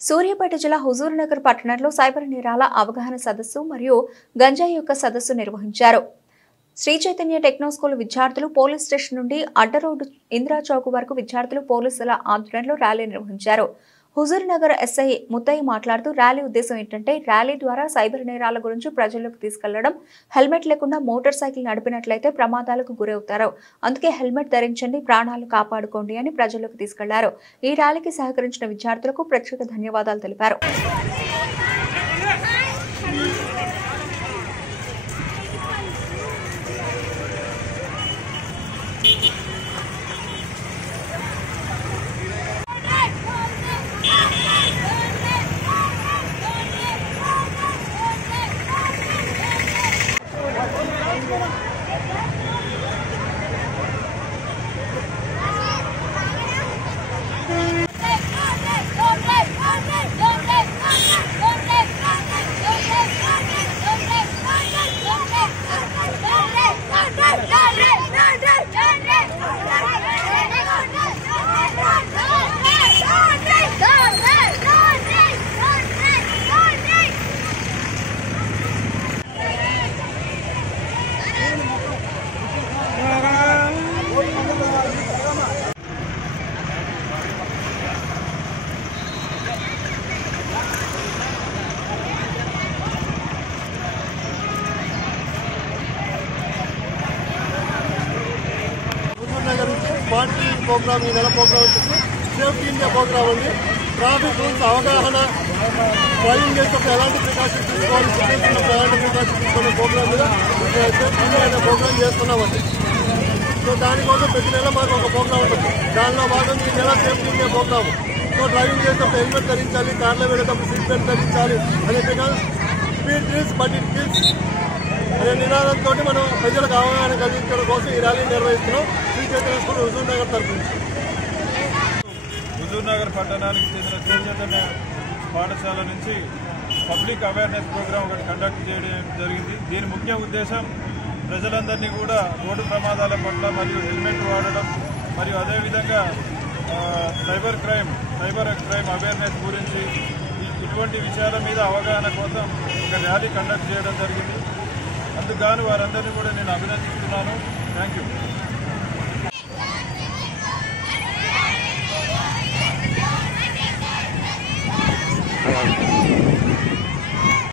సూర్యాపేట జిల్లా హుజూర్నగర్ పట్టణంలో సైబర్ నేరాల అవగాహన సదస్సు మరియు గంజాయి యొక్క సదస్సు నిర్వహించారు. శ్రీ చైతన్య టెక్నో స్కూల్ విద్యార్థులు పోలీస్ స్టేషన్ నుండి అడ్డ రోడ్డు ఇందిరా చౌక్ వరకు విద్యార్థులు పోలీసుల ఆధ్వర్యంలో ర్యాలీ నిర్వహించారు. హుజూర్నగర్ ఎస్ఐ ముత్తయ్య మాట్లాడుతూ ర్యాలీ ఉద్దేశం ఏంటంటే ర్యాలీ ద్వారా సైబర్ నేరాల గురించి ప్రజలకు తీసుకెళ్లడం. హెల్మెట్ లేకుండా మోటార్ సైకిల్ నడిపినట్లయితే ప్రమాదాలకు గురవుతారు. అందుకే హెల్మెట్ ధరించండి, ప్రాణాలు కాపాడుకోండి అని ప్రజలకు తీసుకెళ్లారు. ఈ ర్యాలీకి సహకరించిన విద్యార్థులకు ప్రత్యేక ధన్యవాదాలు తెలిపారు. ప్రోగ్రామ్ ఈ నెల ప్రోగ్రామ్ వచ్చేసి సేఫ్టీ ఇండియా ప్రోగ్రామ్ ఉంది. ట్రాఫిక్ రూల్స్ అవగాహన, డ్రైవింగ్ చేసేటప్పుడు ఎలాంటి ప్రికాషన్స్ తీసుకోవాలి, ఎలాంటి ప్రికాషన్స్ తీసుకునే ప్రోగ్రామ్ మీద సేఫ్టీ ఇండియా అనే ప్రోగ్రామ్ చేస్తున్నామండి. సో దానికోసం ప్రతి నెల మాకు ఒక ప్రోగ్రామ్ ఉంటుంది. దానిలో భాగంగా ఈ నెల safety India programme. So driving చేసేటప్పుడు హెల్మెట్ ధరించాలి, కార్లో వెళ్ళేటప్పుడు సీట్ బెల్ట్ ధరించాలి అనే precautions, speed thrills but it kills అనే నినాదంతో మనం ప్రజలకు అవగాహన కలిగించడం కోసం ఈ ర్యాలీ నిర్వహిస్తున్నాం. శ్రీ చైతన్య స్కూల్ హుజూర్నగర్ తరఫు నుంచి. హుజూర్నగర్ పట్టణానికి చెందిన శ్రీ చైతన్య పాఠశాల నుంచి పబ్లిక్ అవేర్నెస్ ప్రోగ్రాం ఒకటి కండక్ట్ చేయడం జరిగింది. దీని ముఖ్య ఉద్దేశం ప్రజలందరినీ కూడా రోడ్డు ప్రమాదాల పట్ల మరియు హెల్మెట్ వాడడం మరియు అదేవిధంగా సైబర్ క్రైమ్ అవేర్నెస్ గురించి ఇటువంటి విషయాల మీద అవగాహన కోసం ఒక ర్యాలీ కండక్ట్ చేయడం జరిగింది. అందుకు గాను వారందరినీ కూడా నేను అభినందిస్తున్నాను. Thank you.